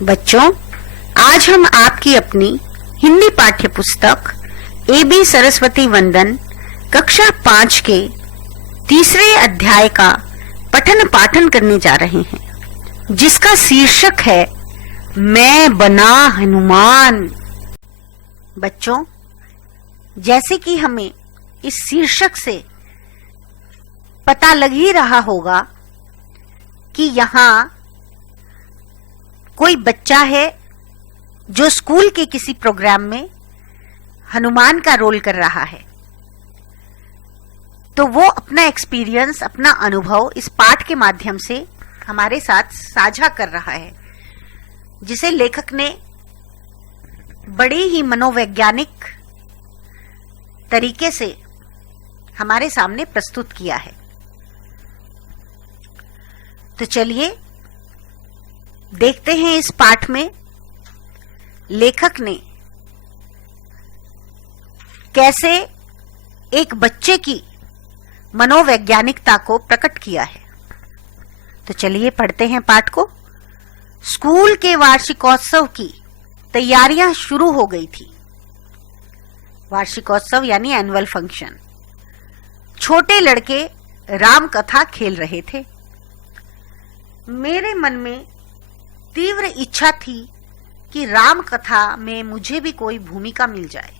बच्चों, आज हम आपकी अपनी हिंदी पाठ्य पुस्तक ए.बी. सरस्वती वंदन कक्षा 5 के तीसरे अध्याय का पठन पाठन करने जा रहे हैं, जिसका शीर्षक है मैं बना हनुमान। बच्चों, जैसे कि हमें इस शीर्षक से पता लग ही रहा होगा कि यहाँ कोई बच्चा है जो स्कूल के किसी प्रोग्राम में हनुमान का रोल कर रहा है। तो वो अपना एक्सपीरियंस, अपना अनुभव इस पाठ के माध्यम से हमारे साथ साझा कर रहा है, जिसे लेखक ने बड़ी ही मनोवैज्ञानिक तरीके से हमारे सामने प्रस्तुत किया है। तो चलिए देखते हैं इस पाठ में लेखक ने कैसे एक बच्चे की मनोवैज्ञानिकता को प्रकट किया है। तो चलिए पढ़ते हैं पाठ को। स्कूल के वार्षिकोत्सव की तैयारियां शुरू हो गई थी। वार्षिकोत्सव यानी एनुअल फंक्शन। छोटे लड़के राम कथा खेल रहे थे। मेरे मन में तीव्र इच्छा थी कि राम कथा में मुझे भी कोई भूमिका मिल जाए।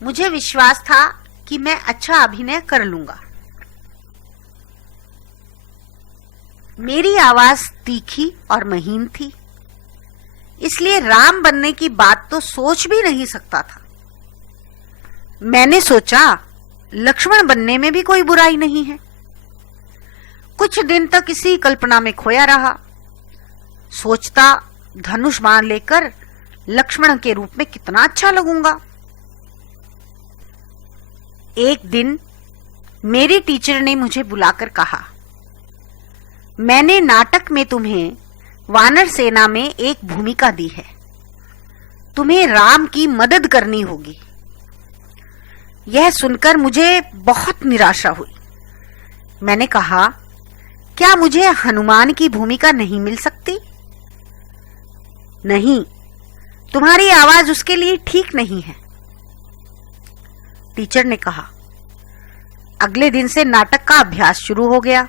मुझे विश्वास था कि मैं अच्छा अभिनय कर लूंगा। मेरी आवाज तीखी और महीन थी, इसलिए राम बनने की बात तो सोच भी नहीं सकता था। मैंने सोचा लक्ष्मण बनने में भी कोई बुराई नहीं है। कुछ दिन तक इसी कल्पना में खोया रहा। सोचता धनुष बाण लेकर लक्ष्मण के रूप में कितना अच्छा लगूंगा। एक दिन मेरी टीचर ने मुझे बुलाकर कहा, मैंने नाटक में तुम्हें वानर सेना में एक भूमिका दी है। तुम्हें राम की मदद करनी होगी। यह सुनकर मुझे बहुत निराशा हुई। मैंने कहा, क्या मुझे हनुमान की भूमिका नहीं मिल सकती? नहीं, तुम्हारी आवाज उसके लिए ठीक नहीं है। टीचर ने कहा। अगले दिन से नाटक का अभ्यास शुरू हो गया।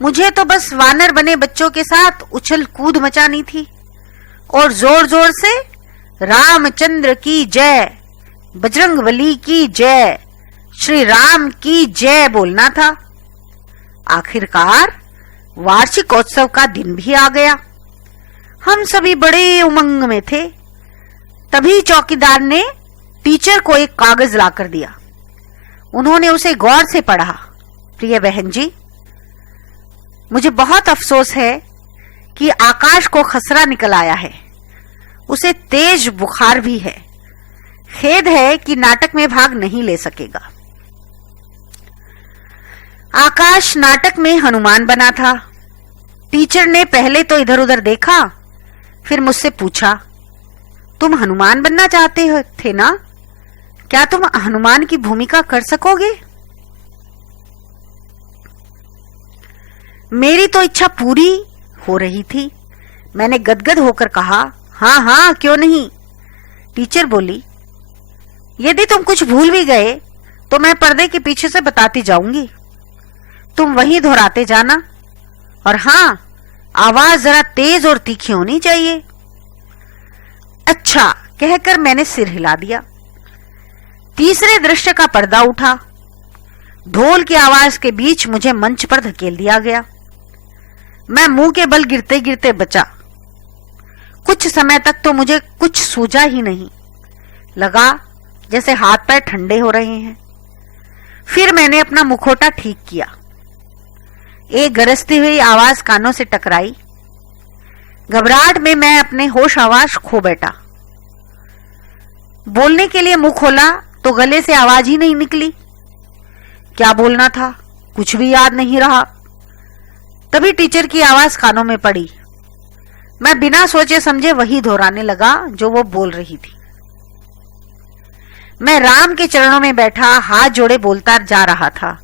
मुझे तो बस वानर बने बच्चों के साथ उछल कूद मचानी थी और जोर जोर से रामचंद्र की जय, बजरंगबली की जय, श्री राम की जय बोलना था। आखिरकार वार्षिकोत्सव का दिन भी आ गया। हम सभी बड़े उमंग में थे। तभी चौकीदार ने टीचर को एक कागज लाकर दिया। उन्होंने उसे गौर से पढ़ा। प्रिय बहन जी, मुझे बहुत अफसोस है कि आकाश को खसरा निकल आया है। उसे तेज बुखार भी है। खेद है कि नाटक में भाग नहीं ले सकेगा। आकाश नाटक में हनुमान बना था। टीचर ने पहले तो इधर उधर देखा, फिर मुझसे पूछा, तुम हनुमान बनना चाहते थे ना? क्या तुम हनुमान की भूमिका कर सकोगे? मेरी तो इच्छा पूरी हो रही थी। मैंने गदगद होकर कहा, हाँ हाँ, क्यों नहीं। टीचर बोली, यदि तुम कुछ भूल भी गए तो मैं पर्दे के पीछे से बताती जाऊंगी। तुम वही दोहराते जाना, और हाँ, आवाज जरा तेज और तीखी होनी चाहिए। अच्छा कहकर मैंने सिर हिला दिया। तीसरे दृश्य का पर्दा उठा। ढोल की आवाज के बीच मुझे मंच पर धकेल दिया गया। मैं मुंह के बल गिरते गिरते बचा। कुछ समय तक तो मुझे कुछ सूझा ही नहीं। लगा जैसे हाथ पैर ठंडे हो रहे हैं। फिर मैंने अपना मुखौटा ठीक किया। एक गरजती हुई आवाज कानों से टकराई। घबराहट में मैं अपने होश आवाज खो बैठा। बोलने के लिए मुंह खोला तो गले से आवाज ही नहीं निकली। क्या बोलना था कुछ भी याद नहीं रहा। तभी टीचर की आवाज कानों में पड़ी। मैं बिना सोचे समझे वही दोहराने लगा जो वो बोल रही थी। मैं राम के चरणों में बैठा हाथ जोड़े बोलता जा रहा था,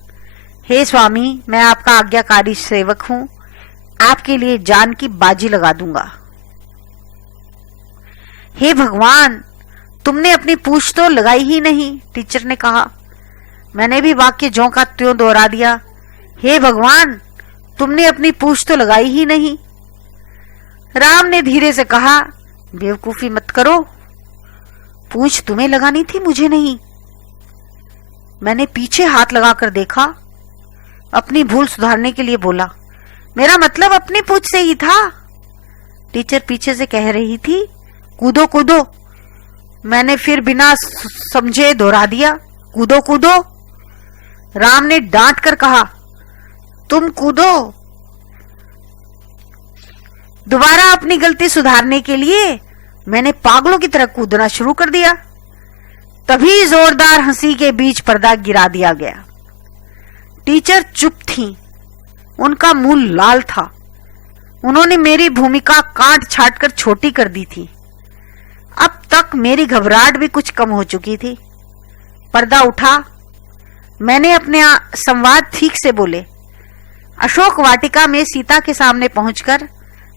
हे स्वामी, मैं आपका आज्ञाकारी सेवक हूं। आपके लिए जान की बाजी लगा दूंगा। हे भगवान, तुमने अपनी पूंछ तो लगाई ही नहीं, टीचर ने कहा। मैंने भी वाक्य ज्यों का त्यों दोहरा दिया। हे भगवान, तुमने अपनी पूंछ तो लगाई ही नहीं। राम ने धीरे से कहा, बेवकूफी मत करो, पूंछ तुम्हें लगानी थी, मुझे नहीं। मैंने पीछे हाथ लगाकर देखा, अपनी भूल सुधारने के लिए बोला, मेरा मतलब अपनी पूंछ से ही था। टीचर पीछे से कह रही थी, कूदो कूदो। मैंने फिर बिना समझे दोहरा दिया, कूदो कूदो। राम ने डांट कर कहा, तुम कूदो। दोबारा अपनी गलती सुधारने के लिए मैंने पागलों की तरह कूदना शुरू कर दिया। तभी जोरदार हंसी के बीच पर्दा गिरा दिया गया। टीचर चुप थीं, उनका मुंह लाल था। उन्होंने मेरी भूमिका काट छाट कर छोटी कर दी थी। अब तक मेरी घबराहट भी कुछ कम हो चुकी थी। पर्दा उठा। मैंने अपने संवाद ठीक से बोले। अशोक वाटिका में सीता के सामने पहुंचकर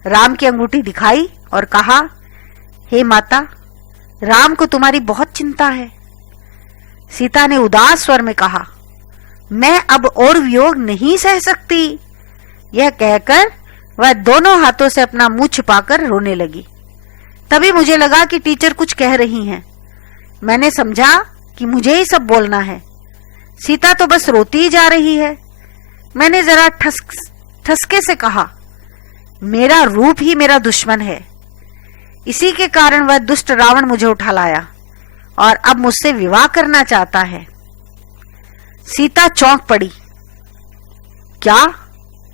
राम की अंगूठी दिखाई और कहा, हे माता, राम को तुम्हारी बहुत चिंता है। सीता ने उदास स्वर में कहा, मैं अब और वियोग नहीं सह सकती। यह कहकर वह दोनों हाथों से अपना मुंह छिपाकर रोने लगी। तभी मुझे लगा कि टीचर कुछ कह रही हैं। मैंने समझा कि मुझे ही सब बोलना है। सीता तो बस रोती ही जा रही है। मैंने जरा ठसके से कहा, मेरा रूप ही मेरा दुश्मन है। इसी के कारण वह दुष्ट रावण मुझे उठा लाया और अब मुझसे विवाह करना चाहता है। सीता चौंक पड़ी। क्या?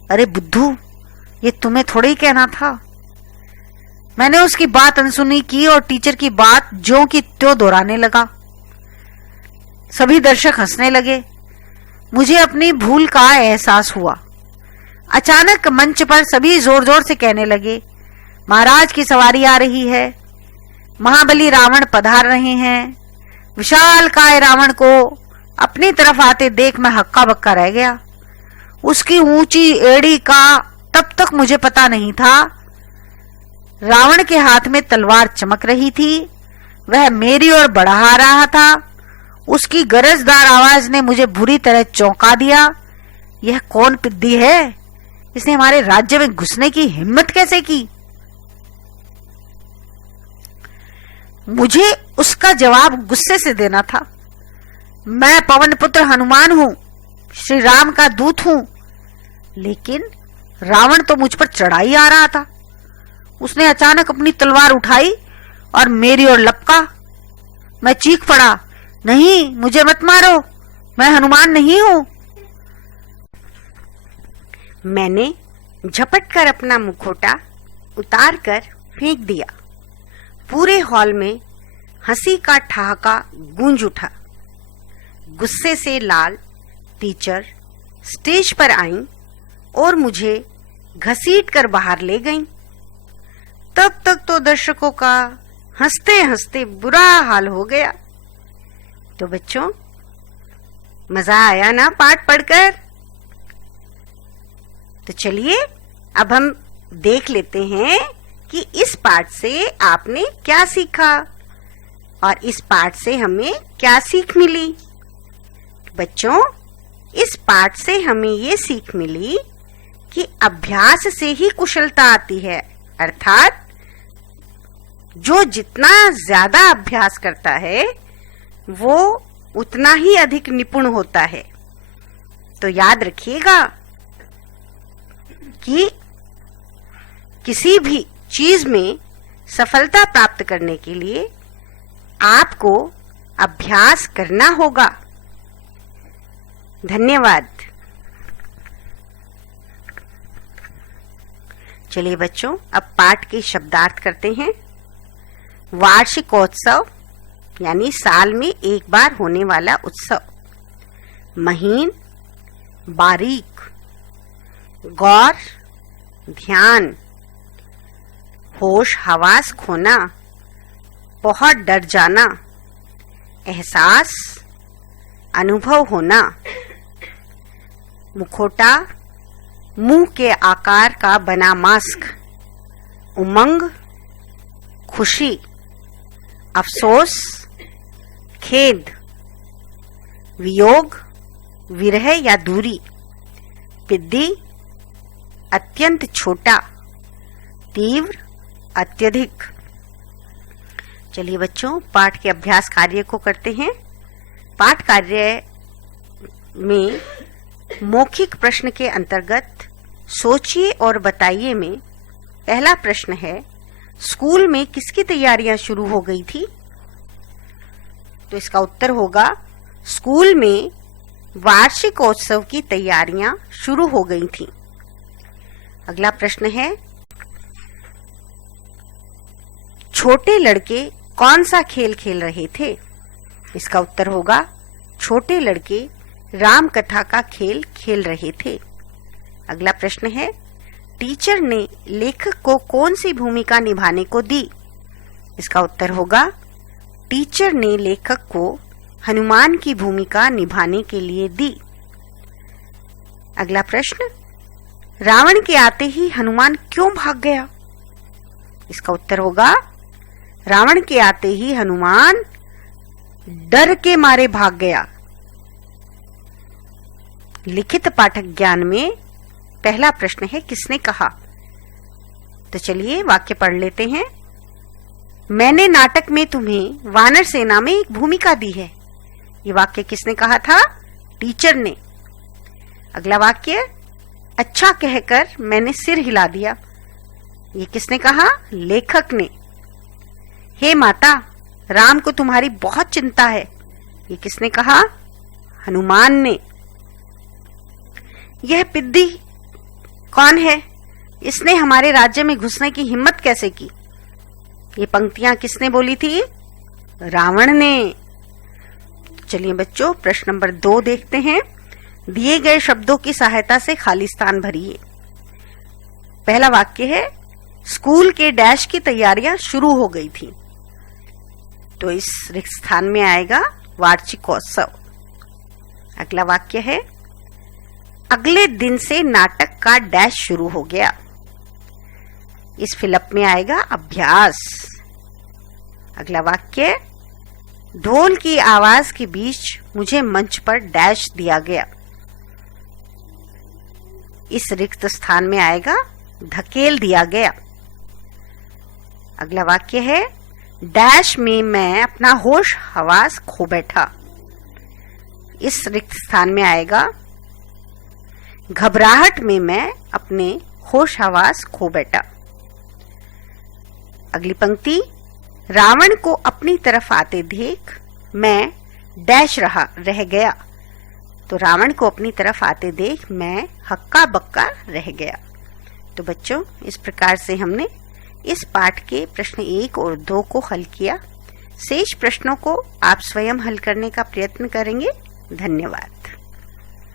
अरे बुद्धू, ये तुम्हें थोड़ा ही कहना था। मैंने उसकी बात अनसुनी की और टीचर की बात ज्यों की त्यों दोहराने लगा। सभी दर्शक हंसने लगे। मुझे अपनी भूल का एहसास हुआ। अचानक मंच पर सभी जोर जोर से कहने लगे, महाराज की सवारी आ रही है, महाबली रावण पधार रहे हैं। विशालकाय रावण को अपनी तरफ आते देख मैं हक्का बक्का रह गया। उसकी ऊंची एड़ी का तब तक मुझे पता नहीं था। रावण के हाथ में तलवार चमक रही थी। वह मेरी ओर बढ़ा रहा था। उसकी गरजदार आवाज ने मुझे बुरी तरह चौंका दिया। यह कौन पिद्दी है? इसने हमारे राज्य में घुसने की हिम्मत कैसे की? मुझे उसका जवाब गुस्से से देना था। मैं पवन पुत्र हनुमान हूं, श्री राम का दूत हूं। लेकिन रावण तो मुझ पर चढ़ाई आ रहा था। उसने अचानक अपनी तलवार उठाई और मेरी ओर लपका। मैं चीख पड़ा, नहीं, मुझे मत मारो, मैं हनुमान नहीं हूं। मैंने झपट कर अपना मुखौटा उतार कर फेंक दिया। पूरे हॉल में हंसी का ठहाका गूंज उठा। गुस्से से लाल टीचर स्टेज पर आईं और मुझे घसीट कर बाहर ले गईं। तब तक तो दर्शकों का हंसते हंसते बुरा हाल हो गया। तो बच्चों, मजा आया ना पाठ पढ़कर? तो चलिए अब हम देख लेते हैं कि इस पाठ से आपने क्या सीखा और इस पाठ से हमें क्या सीख मिली। बच्चों, इस पाठ से हमें ये सीख मिली कि अभ्यास से ही कुशलता आती है, अर्थात जो जितना ज्यादा अभ्यास करता है वो उतना ही अधिक निपुण होता है। तो याद रखिएगा कि किसी भी चीज में सफलता प्राप्त करने के लिए आपको अभ्यास करना होगा। धन्यवाद। चलिए बच्चों, अब पाठ के शब्दार्थ करते हैं। वार्षिकोत्सव यानी साल में एक बार होने वाला उत्सव। महीन, बारीक, गौर, ध्यान, होश हवास खोना, बहुत डर जाना, एहसास, अनुभव होना, मुखौटा, मुंह के आकार का बना मास्क, उमंग, खुशी, अफसोस, खेद, वियोग, विरह या दूरी, पिद्दी, अत्यंत छोटा, तीव्र, अत्यधिक। चलिए बच्चों, पाठ के अभ्यास कार्य को करते हैं। पाठ कार्य में मौखिक प्रश्न के अंतर्गत सोचिए और बताइए में पहला प्रश्न है, स्कूल में किसकी तैयारियां शुरू हो गई थी? तो इसका उत्तर होगा, स्कूल में वार्षिकोत्सव की तैयारियां शुरू हो गई थी। अगला प्रश्न है, छोटे लड़के कौन सा खेल खेल रहे थे? इसका उत्तर होगा, छोटे लड़के राम कथा का खेल खेल रहे थे। अगला प्रश्न है, टीचर ने लेखक को कौन सी भूमिका निभाने को दी? इसका उत्तर होगा, टीचर ने लेखक को हनुमान की भूमिका निभाने के लिए दी। अगला प्रश्न, रावण के आते ही हनुमान क्यों भाग गया? इसका उत्तर होगा, रावण के आते ही हनुमान डर के मारे भाग गया। लिखित पाठक ज्ञान में पहला प्रश्न है, किसने कहा? तो चलिए वाक्य पढ़ लेते हैं। मैंने नाटक में तुम्हें वानर सेना में एक भूमिका दी है। ये वाक्य किसने कहा था? टीचर ने। अगला वाक्य, अच्छा कहकर मैंने सिर हिला दिया। ये किसने कहा? लेखक ने। हे माता, राम को तुम्हारी बहुत चिंता है। ये किसने कहा? हनुमान ने। यह पिद्दी कौन है? इसने हमारे राज्य में घुसने की हिम्मत कैसे की? ये पंक्तियां किसने बोली थी? रावण ने। चलिए बच्चों, प्रश्न नंबर 2 देखते हैं। दिए गए शब्दों की सहायता से खाली स्थान भरिए। पहला वाक्य है, स्कूल के डैश की तैयारियां शुरू हो गई थी। तो इस रिक्त स्थान में आएगा वार्षिकोत्सव। अगला वाक्य है, अगले दिन से नाटक का डैश शुरू हो गया। इस फिलअप में आएगा अभ्यास। अगला वाक्य, ढोल की आवाज के बीच मुझे मंच पर डैश दिया गया। इस रिक्त स्थान में आएगा धकेल दिया गया। अगला वाक्य है, डैश में मैं अपना होश हवास खो बैठा। इस रिक्त स्थान में आएगा घबराहट में मैं अपने होश हवास खो बैठा। अगली पंक्ति, रावण को अपनी तरफ आते देख मैं डैश रह गया। तो रावण को अपनी तरफ आते देख मैं हक्का बक्का रह गया। तो बच्चों, इस प्रकार से हमने इस पाठ के प्रश्न 1 और 2 को हल किया। शेष प्रश्नों को आप स्वयं हल करने का प्रयत्न करेंगे। धन्यवाद।